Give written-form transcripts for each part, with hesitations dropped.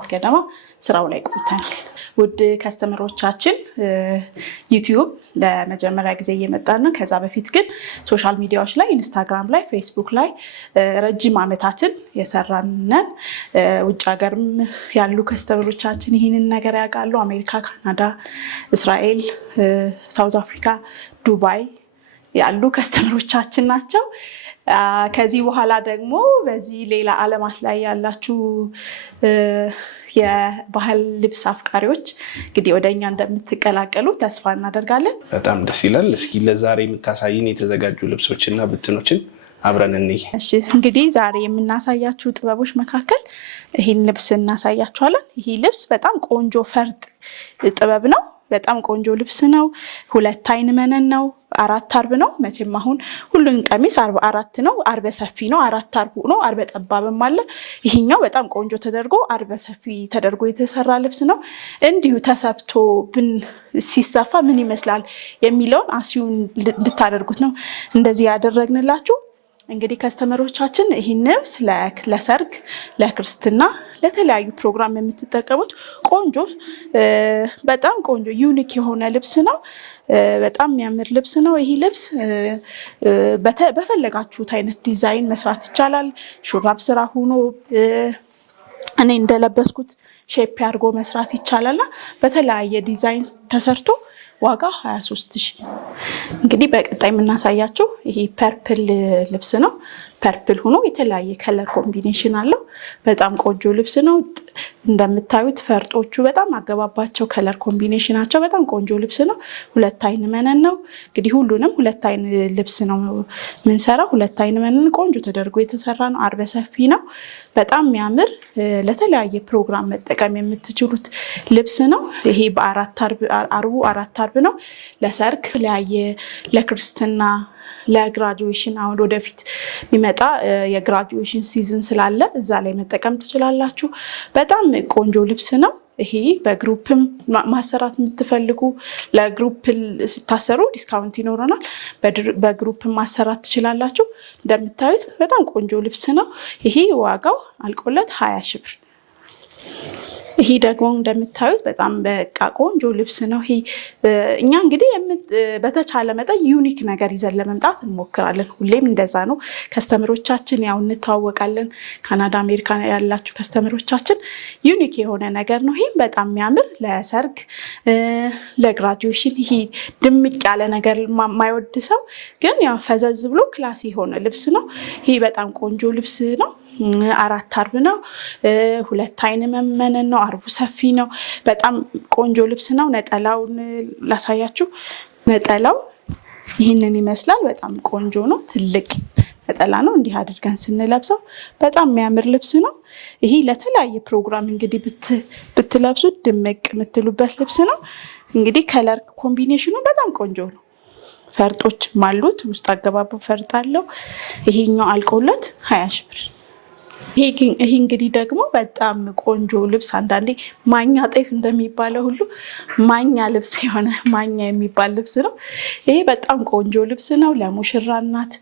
ዓመት ገደማ ስራው ላይ ቆይተናል። ውድ ከስተመሮቻችን ዩቲዩብ ለመጀመሪያ ጊዜ እየመጣን ነው። ከዛ በፊት ግን ሶሻል ሚዲያዎች ላይ ኢንስታግራም ላይ ፌስቡክ ላይ ረጅም ዓመታትን የሰራነን ውጭ ሀገርም ያሉ ከስተመሮቻችን ይህንን ነገር ያውቃሉ። አሜሪካ፣ ካናዳ፣ እስራኤል፣ ሳውዝ አፍሪካ፣ ዱባይ ያሉ ከስተመሮቻችን ናቸው። ከዚህ በኋላ ደግሞ በዚህ ሌላ ዓለማት ላይ ያላችሁ የባህል ልብስ አፍቃሪዎች እንግዲህ ወደኛ እንደምትቀላቀሉ ተስፋ እናደርጋለን። በጣም ደስ ይላል። እስኪ ለዛሬ የምታሳይን የተዘጋጁ ልብሶችና ብትኖችን አብረን እንይ። እሺ፣ እንግዲህ ዛሬ የምናሳያችሁ ጥበቦች መካከል ይህን ልብስ እናሳያችኋለን። ይህ ልብስ በጣም ቆንጆ ፈርጥ ጥበብ ነው። በጣም ቆንጆ ልብስ ነው። 2 አይን መነን ነው። 4 አርብ ነው። መቼም አሁን ሁሉን ቀሚስ 44 ነው። አርበ ሰፊ ነው። 4 አርብ ነው። አርበ ጠባብም አለ። ይሄኛው በጣም ቆንጆ ተደርጎ አርበ ሰፊ ተደርጎ የተሰራ ልብስ ነው። እንዲሁ ተሰፍቶ ሲሰፋ ምን ይመስላል የሚለውን አሲዩን እንድታደርጉት ነው እንደዚህ ያደረግንላችሁ። እንግዲህ ከስተመሮቻችን ይህን ልብስ ለሰርግ፣ ለክርስትና፣ ለተለያዩ ፕሮግራም የምትጠቀሙት ቆንጆ በጣም ቆንጆ ዩኒክ የሆነ ልብስ ነው። በጣም የሚያምር ልብስ ነው። ይህ ልብስ በፈለጋችሁት አይነት ዲዛይን መስራት ይቻላል። ሹራብ ስራ ሆኖ እኔ እንደለበስኩት ሼፕ አድርጎ መስራት ይቻላልና በተለያየ ዲዛይን ተሰርቶ ዋጋ 23,000። እንግዲህ በቀጣይ የምናሳያችሁ ይሄ ፐርፕል ልብስ ነው። ፐርፕል ሆኖ የተለያየ ከለር ኮምቢኔሽን አለው። በጣም ቆንጆ ልብስ ነው። እንደምታዩት ፈርጦቹ በጣም አገባባቸው፣ ከለር ኮምቢኔሽናቸው በጣም ቆንጆ ልብስ ነው። 2 አይን መነን ነው። እንግዲህ ሁሉንም 2 አይን ልብስ ነው የምንሰራው። 2 አይን መነን ቆንጆ ተደርጎ የተሰራ ነው። አርበ ሰፊ ነው። በጣም የሚያምር ለተለያየ ፕሮግራም መጠቀም የምትችሉት ልብስ ነው። ይሄ አርቡ 4 አርብ ነው። ለሰርግ፣ ለክርስትና፣ ለግራጁዌሽን አሁን ወደፊት የሚመጣ የግራጁዌሽን ሲዝን ስላለ እዛ ላይ መጠቀም ትችላላችሁ። በጣም ቆንጆ ልብስ ነው። ይሄ በግሩፕም ማሰራት የምትፈልጉ ለግሩፕ ስታሰሩ ዲስካውንት ይኖረናል። በግሩፕም ማሰራት ትችላላችሁ። እንደምታዩት በጣም ቆንጆ ልብስ ነው። ይሄ ዋጋው አልቆለት 20,000 ብር። ይሄ ደግሞ እንደምታዩት በጣም በቃ ቆንጆ ልብስ ነው። ይሄ እኛ እንግዲህ በተቻለ መጠን ዩኒክ ነገር ይዘን ለመምጣት እንሞክራለን። ሁሌም እንደዛ ነው። ከስተመሮቻችን ያው እንተዋወቃለን። ካናዳ፣ አሜሪካ ያላችሁ ከስተመሮቻችን ዩኒክ የሆነ ነገር ነው። ይሄም በጣም የሚያምር ለሰርግ፣ ለግራጁዌሽን ይሄ ድምቅ ያለ ነገር የማይወድ ሰው ግን ያው ፈዘዝ ብሎ ክላስ የሆነ ልብስ ነው። ይሄ በጣም ቆንጆ ልብስ ነው። 4 አርብ ነው። 2 አይን መነን ነው። አርቡ ሰፊ ነው። በጣም ቆንጆ ልብስ ነው። ነጠላውን ላሳያችሁ። ነጠላው ይህንን ይመስላል። በጣም ቆንጆ ነው። ትልቅ ነጠላ ነው። እንዲህ አድርገን ስንለብሰው በጣም የሚያምር ልብስ ነው። ይሄ ለተለያየ ፕሮግራም እንግዲህ ብትለብሱት ድምቅ የምትሉበት ልብስ ነው። እንግዲህ ከለር ኮምቢኔሽኑ በጣም ቆንጆ ነው። ፈርጦች አሉት። ውስጥ አገባቡ ፈርጥ አለው። ይሄኛው አልቆለት 20,000 ብር። ይሄ እንግዲህ ደግሞ በጣም ቆንጆ ልብስ አንዳንዴ ማኛ ጤፍ እንደሚባለው ሁሉ ማኛ ልብስ የሆነ ማኛ የሚባል ልብስ ነው። ይሄ በጣም ቆንጆ ልብስ ነው። ለሙሽራ እናት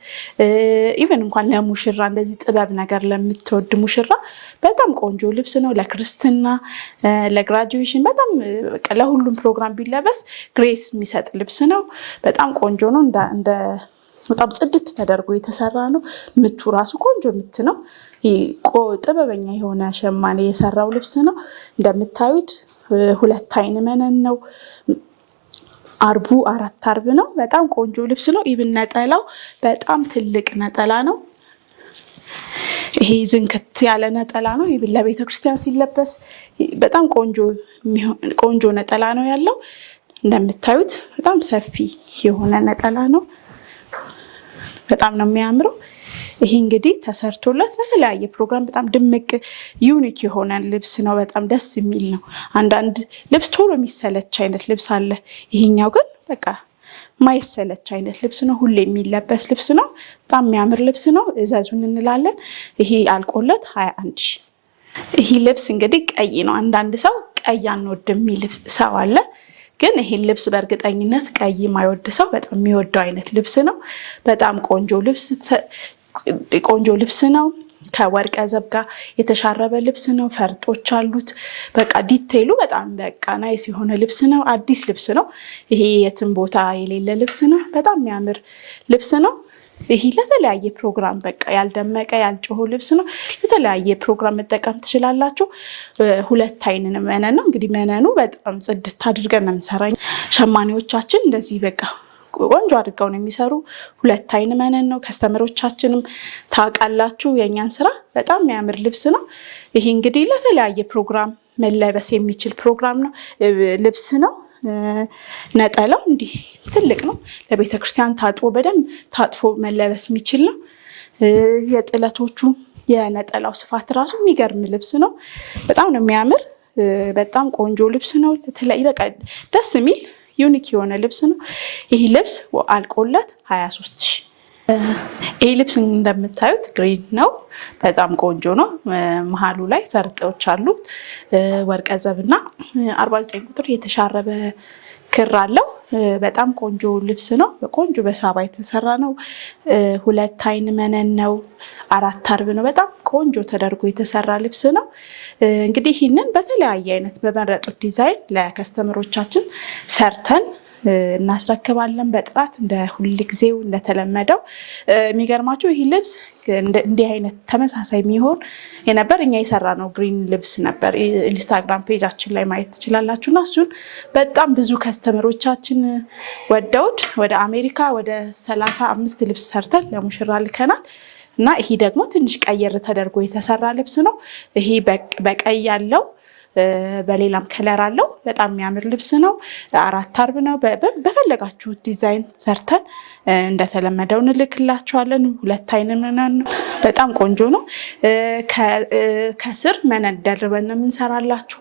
ኢቨን እንኳን ለሙሽራ እንደዚህ ጥበብ ነገር ለምትወድ ሙሽራ በጣም ቆንጆ ልብስ ነው። ለክርስትና፣ ለግራጁዌሽን በጣም ለሁሉም ፕሮግራም ቢለበስ ግሬስ የሚሰጥ ልብስ ነው። በጣም ቆንጆ ነው። በጣም ጽድት ተደርጎ የተሰራ ነው። ምቱ ራሱ ቆንጆ ምት ነው። ጥበበኛ የሆነ ሸማኔ የሰራው ልብስ ነው። እንደምታዩት 2 አይን መነን ነው። አርቡ 4 አርብ ነው። በጣም ቆንጆ ልብስ ነው። ኢቭን ነጠላው በጣም ትልቅ ነጠላ ነው። ይሄ ዝንክት ያለ ነጠላ ነው። ኢቭን ለቤተክርስቲያን ሲለበስ በጣም ቆንጆ ነጠላ ነው ያለው። እንደምታዩት በጣም ሰፊ የሆነ ነጠላ ነው። በጣም ነው የሚያምረው። ይሄ እንግዲህ ተሰርቶለት ለተለያየ ፕሮግራም በጣም ድምቅ ዩኒክ የሆነ ልብስ ነው። በጣም ደስ የሚል ነው። አንዳንድ ልብስ ቶሎ የሚሰለች አይነት ልብስ አለ። ይሄኛው ግን በቃ ማይሰለች አይነት ልብስ ነው። ሁሌ የሚለበስ ልብስ ነው። በጣም የሚያምር ልብስ ነው። እዘዙን እንላለን። ይሄ አልቆለት 21,000። ይሄ ልብስ እንግዲህ ቀይ ነው። አንዳንድ ሰው ቀይ አንወድም የሚል ሰው አለ። ግን ይሄን ልብስ በእርግጠኝነት ቀይ ማይወድ ሰው በጣም የሚወደው አይነት ልብስ ነው። በጣም ቆንጆ ልብስ ነው። ከወርቀ ዘብ ጋር የተሻረበ ልብስ ነው። ፈርጦች አሉት። በቃ ዲቴይሉ በጣም በቃ ናይስ የሆነ ልብስ ነው። አዲስ ልብስ ነው። ይሄ የትም ቦታ የሌለ ልብስ ነው። በጣም የሚያምር ልብስ ነው። ይሄ ለተለያየ ፕሮግራም በቃ ያልደመቀ ያልጮሆ ልብስ ነው። ለተለያየ ፕሮግራም መጠቀም ትችላላችሁ። 2 አይን መነን ነው። እንግዲህ መነኑ በጣም ጽድት አድርገን ነው የምንሰራው። ሸማኔዎቻችን እንደዚህ በቃ ቆንጆ አድርገው ነው የሚሰሩ። 2 አይን መነን ነው። ከስተመሮቻችንም ታውቃላችሁ የኛን ስራ። በጣም የሚያምር ልብስ ነው። ይሄ እንግዲህ ለተለያየ ፕሮግራም መለበስ የሚችል ፕሮግራም ነው ልብስ ነው። ነጠላው እንዲህ ትልቅ ነው። ለቤተክርስቲያን ታጥቦ በደንብ ታጥፎ መለበስ የሚችል ነው። የጥለቶቹ የነጠላው ስፋት ራሱ የሚገርም ልብስ ነው። በጣም ነው የሚያምር። በጣም ቆንጆ ልብስ ነው። ለተለያየ በቃ ደስ የሚል ዩኒክ የሆነ ልብስ ነው። ይህ ልብስ አልቆለት 23,000። ይህ ልብስ እንደምታዩት ግሪን ነው። በጣም ቆንጆ ነው። መሀሉ ላይ ፈርጦች አሉት። ወርቀ ዘብና 49 ቁጥር የተሻረበ ክር አለው። በጣም ቆንጆ ልብስ ነው። በቆንጆ በሳባ የተሰራ ነው። 2 አይን መነን ነው። 4 አርብ ነው። በጣም ቆንጆ ተደርጎ የተሰራ ልብስ ነው። እንግዲህ ይህንን በተለያየ አይነት በመረጡት ዲዛይን ለከስተመሮቻችን ሰርተን እናስረክባለን በጥራት እንደ ሁል ጊዜው እንደተለመደው። የሚገርማቸው ይህ ልብስ እንዲህ አይነት ተመሳሳይ የሚሆን የነበር እኛ የሰራ ነው ግሪን ልብስ ነበር። ኢንስታግራም ፔጃችን ላይ ማየት ትችላላችሁ። እና እሱን በጣም ብዙ ከስተመሮቻችን ወደውት ወደ አሜሪካ ወደ 35 ልብስ ሰርተን ለሙሽራ ልከናል። እና ይሄ ደግሞ ትንሽ ቀየር ተደርጎ የተሰራ ልብስ ነው። ይሄ በቀይ ያለው በሌላም ከለር አለው። በጣም የሚያምር ልብስ ነው። 4 አርብ ነው። በፈለጋችሁት ዲዛይን ሰርተን እንደተለመደው እንልክላችኋለን። 2 አይን መነን ነው። በጣም ቆንጆ ነው። ከስር መነን ደርበን ነው የምንሰራላችሁ።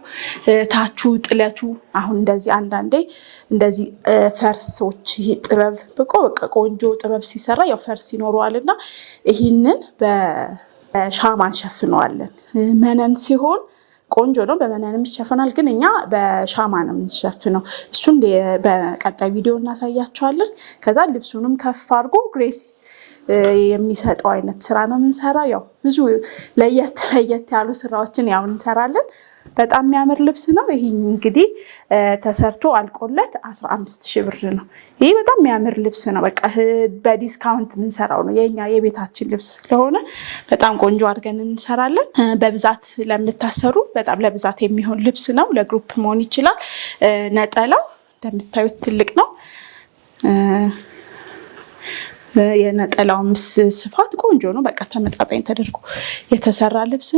ታቹ ጥለቱ አሁን እንደዚህ አንዳንዴ እንደዚህ ፈርሶች ይሄ ጥበብ በቃ ቆንጆ ጥበብ ሲሰራ ያው ፈርስ ይኖረዋልና ይህንን በሻማ እንሸፍነዋለን። መነን ሲሆን ቆንጆ ነው። በመነንም ይሸፈናል፣ ግን እኛ በሻማ ነው የምንሸፍነው። እሱን በቀጣይ ቪዲዮ እናሳያቸዋለን። ከዛ ልብሱንም ከፍ አድርጎ ግሬስ የሚሰጠው አይነት ስራ ነው የምንሰራው። ያው ብዙ ለየት ያሉ ስራዎችን ያው እንሰራለን። በጣም የሚያምር ልብስ ነው። ይሄ እንግዲህ ተሰርቶ አልቆለት 15,000 ብር ነው። ይሄ በጣም የሚያምር ልብስ ነው። በቃ በዲስካውንት የምንሰራው ነው። የኛ የቤታችን ልብስ ስለሆነ በጣም ቆንጆ አድርገን እንሰራለን። በብዛት ለምታሰሩ በጣም ለብዛት የሚሆን ልብስ ነው። ለግሩፕ መሆን ይችላል። ነጠላው እንደምታዩት ትልቅ ነው። የነጠላው ስፋት ቆንጆ ነው። በቃ ተመጣጣኝ ተደርጎ የተሰራ ልብስ ነው።